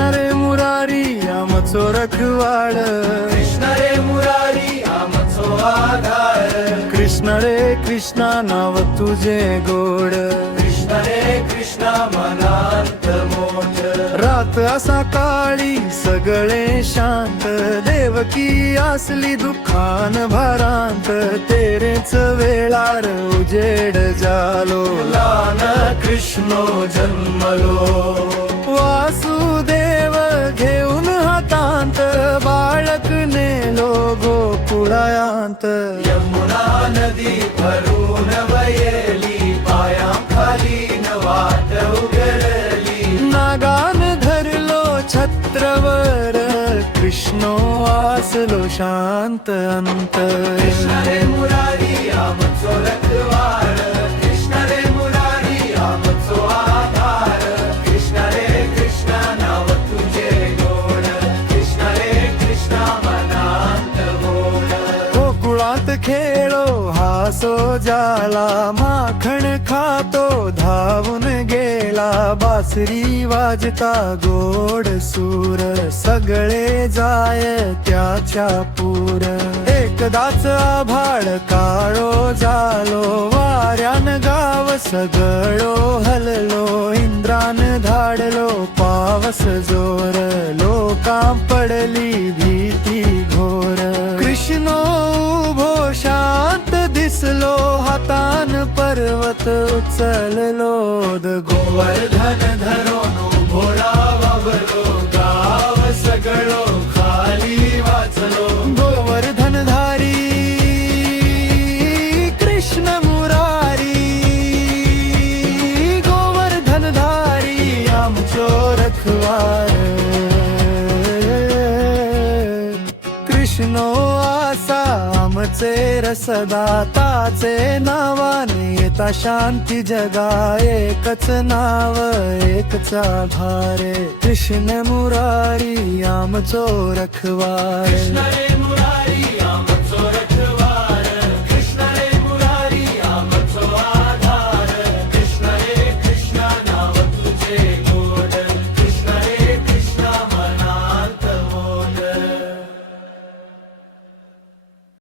कृष्ण रे मुरारी आमचो रखवाड, कृष्ण रे मुरारी आमचो आधार, कृष्ण रे कृष्णा नाव तुझे गोड, कृष्ण रे कृष्णा मनांत मोठ, रात असा काळी सगळे शांत, देवकी असली दुःखान भारांत, तेरेच वेळार उजेड जालो, लान कृष्णो जन्मलो, वासुदेव घेऊन हातांत, बाळक नेलो गोकुळायांत, यमुना नदी भरून वयली, पायांखाली वाट उघडली, नागान धरलो छत्रवर, कृष्णो आसलो शांत अंत. कृष्ण रे मुरारी आमचो रखवार, कृष्ण रे मुरारी आमचो आधार, कृष्ण रे कृष्ण नाव तुझे गोड, कृष्ण रे कृष्ण मनांत मोड, गोकुळात खेळो हासो जाला, माखण खातो धावून गेला, बासरी वाजता गोड सूर, सगळे जाय त्याच्या पूर, एकदाच आभाळ काळो झालो, वाऱ्यान गाव सगळो हललो, इंद्रान धाडलो पावस जोर, लोकां पडली भीती घोर, कृष्णो उभो शांत दिसलो, हातान पर्वत उचललो, गोवर्धन धरून भोळा वावरलो, गाव सगळो खाली वाचलो, गोवर्धनधारी कृष्ण मुरारी, गोवर्धनधारी आमचो रखवार, कृष्णो आसा आमचे रसदाताचे नावाने येता शांती जगा, एकच नाव एकच आधार, कृष्ण मुरारी आमचो रखवार. कृष्ण रे